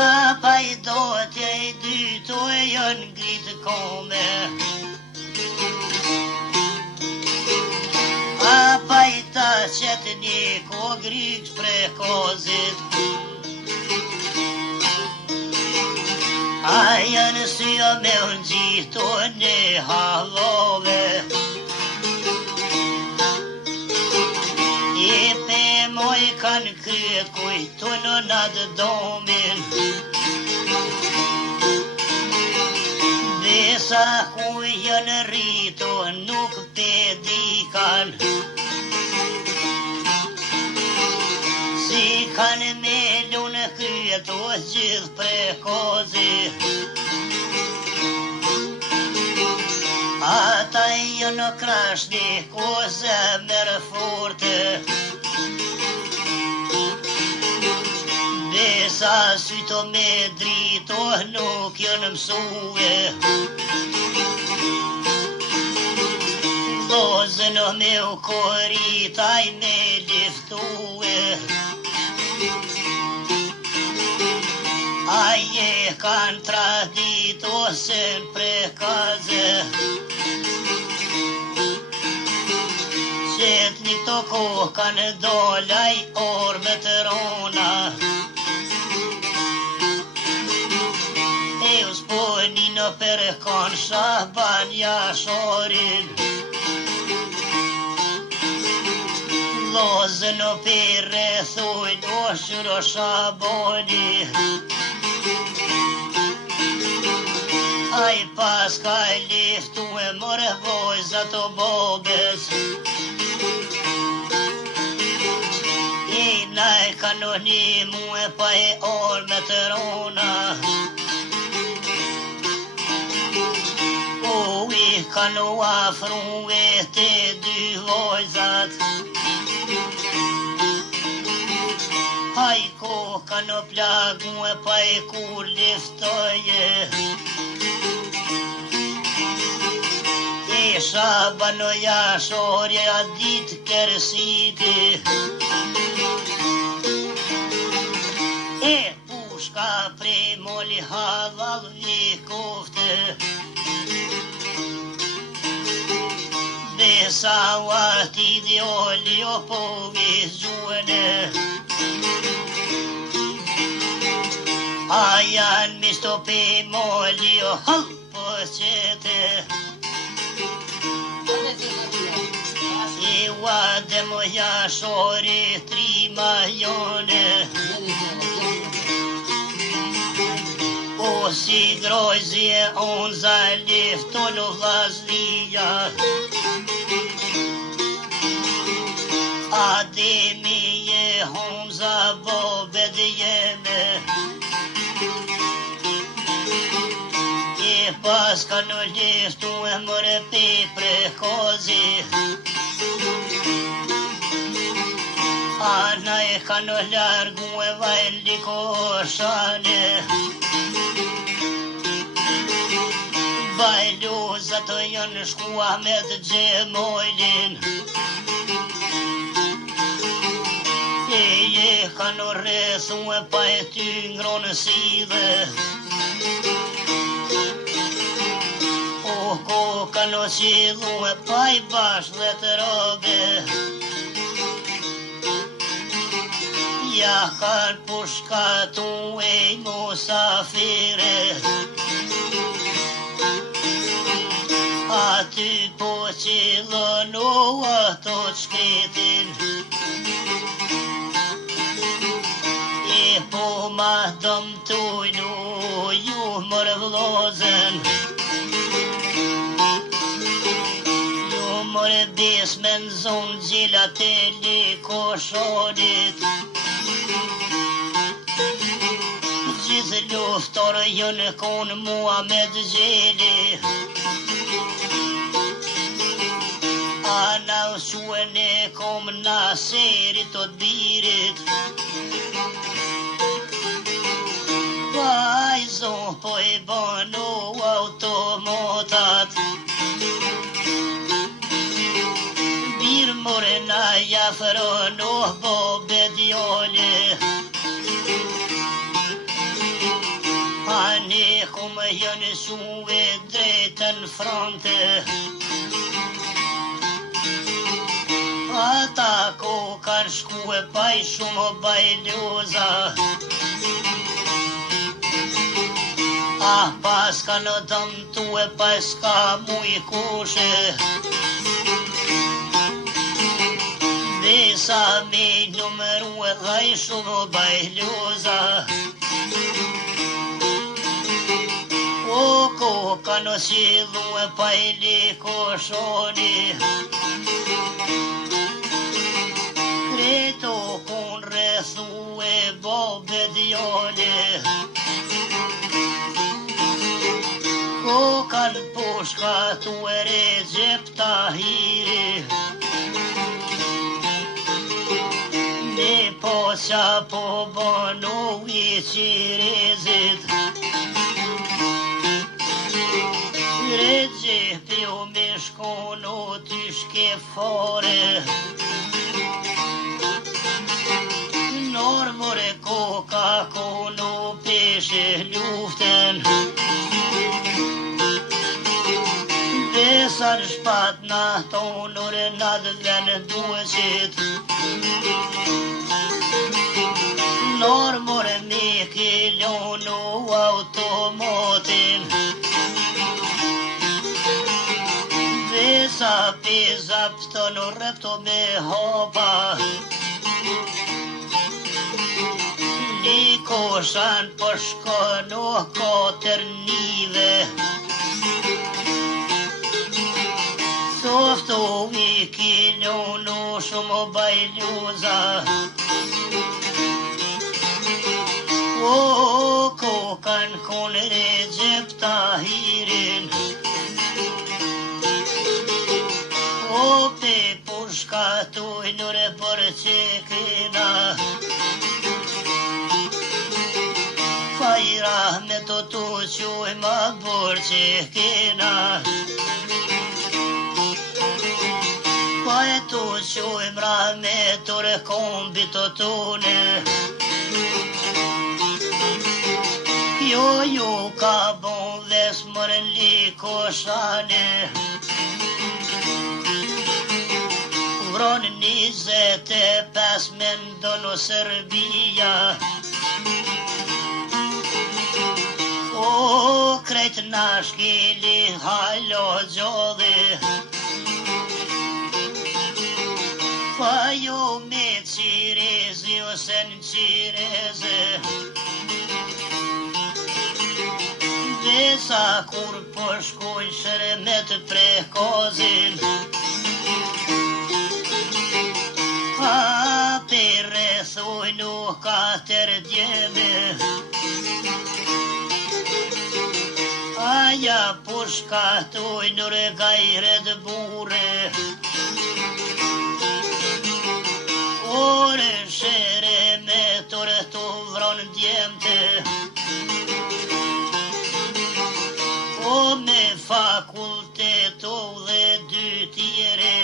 Pa I dotja I dytë o e janë ngritë kome. Pa I ta qëtë një ko grikë pre kozit. A janë syja me unë gjithë o në halove. I pe moj kanë kryet kujtu në natë domin. Besa ku janë rritu nuk pe dikan. Si kanë me lunë kryet o gjithë pre kozi. Ata janë krashni ku zemër forte. Besa syto me drito nuk janë mësue. Lozën me u koritaj me liftue. Aje kanë tradito sen prekaze. Qëtë një këto kohë kanë dolaj orme të rona. E usponi në përkon Shaban Jashorin. Lozën në pere thujnë o shuro Shaboni. Ai pas ka liftu e more vojza të bobes. I naj kanonimu e pa e orme të rona. I kanu afru e te dy vojzat. Ai ko kanu plagu e pa e kur liftoje. E Shaban o Jashorje a dit kërsiti. E pushka prej moli halal vikofte. Besa wati di oli o po vizhuene. Ajan mi stopi moli o halpo qete. I wade mo Jashori trima jone. O si grojzje on za liftonu vllaznia. Ademi je Humza bobed jeme. I pas kanu liftu e more pipre kozi. Ana e kanu largu e vajli koshane. Bajluzat të janë shkua me të gjemojlin. E kanu rrethu e pa e ty ngronë sidhe. O ko kanu qidhu e pa I bash dhe të robe. Ja kanë pushkatu e musafire. Aty po qidhën o ato të shketin. E po ma dëmtojnë o ju mërë vlozen. Ju mërë besme në zonë gjilat e likoshorit. Gjithë luftarë jënë konë Muhammed Gjeli. Ana usuën e kom Naserit o të birit. Vajzo po I banu automotat. Bir more na jafron o bobe djole. kumë janë shuve drejtën fronte. Ata ko kanë shku e paj shumë bajljoza. Pas kanë dëmtu e pas ka muj kushe. Desa me numëru e dhaj shumë bajljoza. O ko kanë sillu e pajli koshoni. Kreto kun rrethu e bobe djole. Ko kanë pushka tu e Recep Tahiri. Ne posja po bonu i qirezit. Recepi u me shkonu t'i shke fare. Normore koka konu peshe luften. Besar shpat na tonore na dëven dueqit. Normore me kilonu automotin. Besa pesa pëtonu repto me hopa. Nikoshan përshkonu katër nive. Softo i kilonu shumë bajljoza. O ko kanë konë Recep Tahirin. O pe pushka tuj nure për qekina. Fajra me të tu quj ma për qekina. Pa e tu quj mra me tëre kombi të tune. Jo ka bon ves mërën liko shane. Vron 25 me ndono Serbia. O krejt na shkili halo gjodhi. Pa jo me qirezi ose në qireze. Desa kur po shkoj Sheremet prekozin. A pere thuj nuk ka tërdjeme. Aja pushka tuj nure gajret bure. Ore Sheremet ore tu vron djemte. O me fakultetu dhe 2 tjere.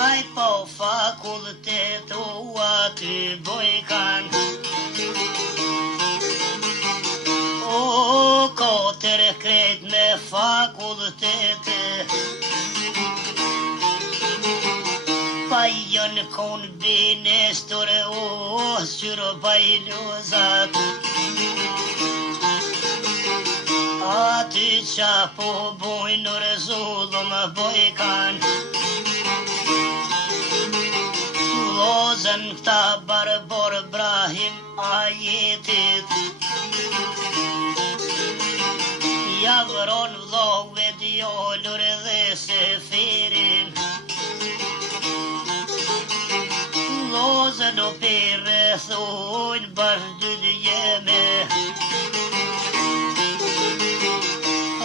Aj po fakultetu aty bojkan. O katër krejt me fakultete. Pa jën kon binestore o syro bajlozat. Aty qa po bojnë në rezullum bojkan. Lozën këta barbor Brahim ajetit. Javron vlove djollur dhe sefirin. Lozën o pere thujnë bashkë dy jeme.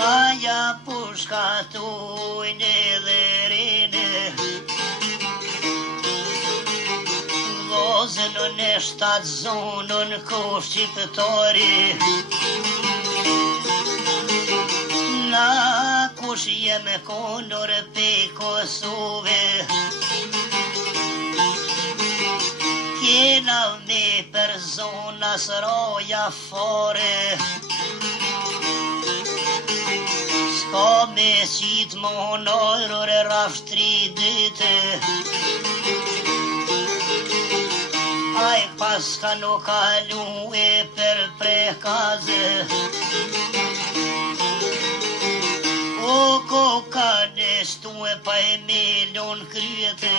Aja pushka tujnë edhe rine. Lozën në 7 zonën ko shqiptari. Na kush jeme konor pe Kosove. Jena me persona sroja fare Ska me qitë monojror e rashtri dyte Aj pas ka nuk kalu e për prekaze O koka nështu e pa e milion kryete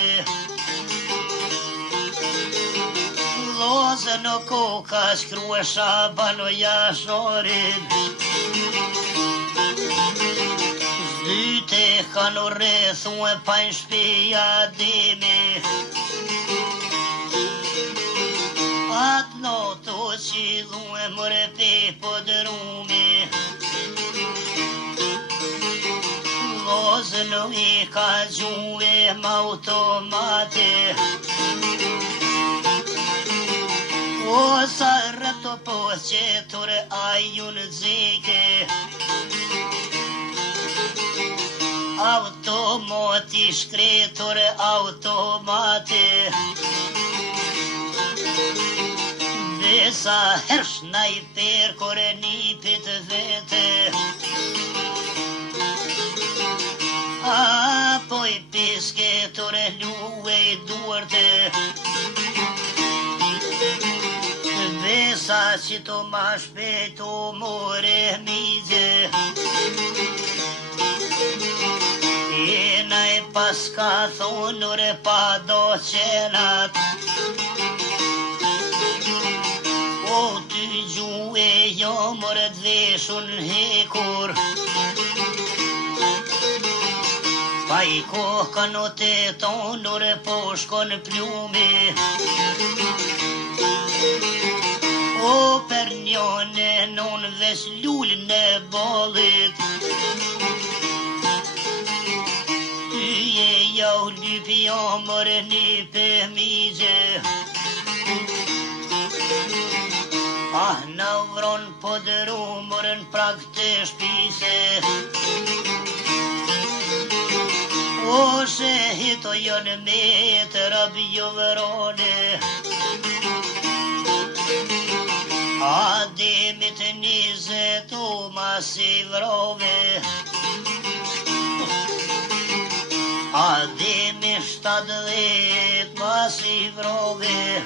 Lozën o koka shkrua Shaban o Jashorin Zdyte kanë o rrethu e pa në shpia dimi Atë noto qilu e mëre pe podrumi Lozën o I ka gjue më automate O sa rëto po qëtore ajun zike Automati shkretore automate Besa hersh na I perkore nipit vete Apo I pisketore lue I duarte Besa që to ma shpeto more mizje Jena e pas ka thonur e pa do qenat O ty gjue jo more dveshun hekur Pa I kohkan o te tonur e po shkon plumi O per njone non vesh lullën e bolit Ty e jau lypi omër një pëmigje Ah na vron podrumërën prag të shpise O shehito jone me të rabjo vërone Ademit nizet u masi vrove Ademi 70 masi vrove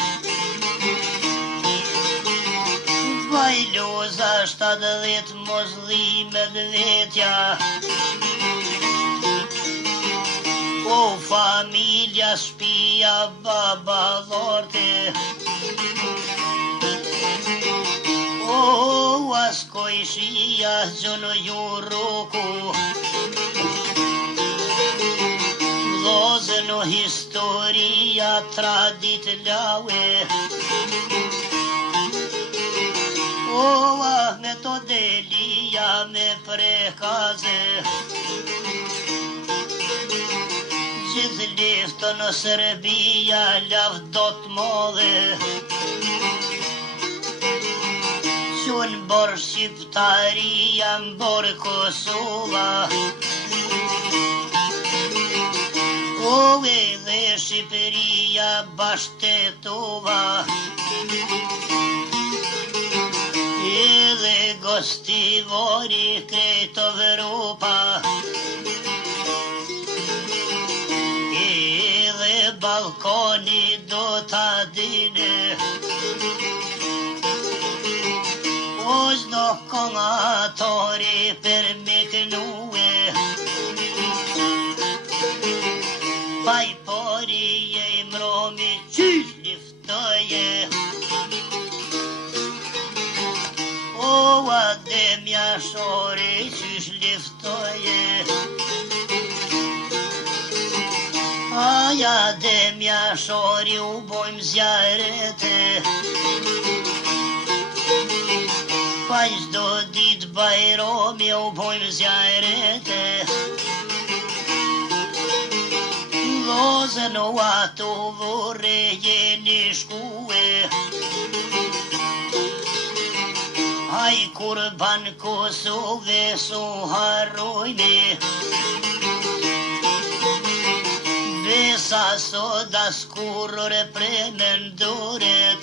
Vajloza 70 mozlimet vetja O familja shpia baba lorte O askoj shia gjono ju roku Lozën o historia tradit laue O Ahmet o Delia me prekaze Gjithë liftën o Serbia lav do të modhe Qënë borë Shqiptaria më borë Kosova O edhe Shqipëria bashtetova Edhe gostivori krejt Evropa Edhe Balkani do ta dine O zdo kongatori për miknue Paj pori e imromi qysh liftoje O ademja shori qysh liftoje Aj ademja shori u bojmë zjarete Pa çdo dit bajromi u bojmë zjarete Lozën o ato vore jeni shkue Aj kur ban Kosove su harrojni Vesa soda skurrore premendoret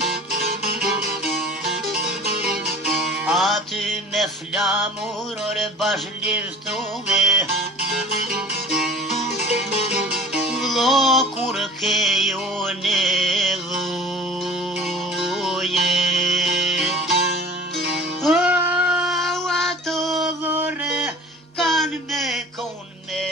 aty me flamurore bash liftove vlo kur ke ju nevoje ato vorre kan me kon me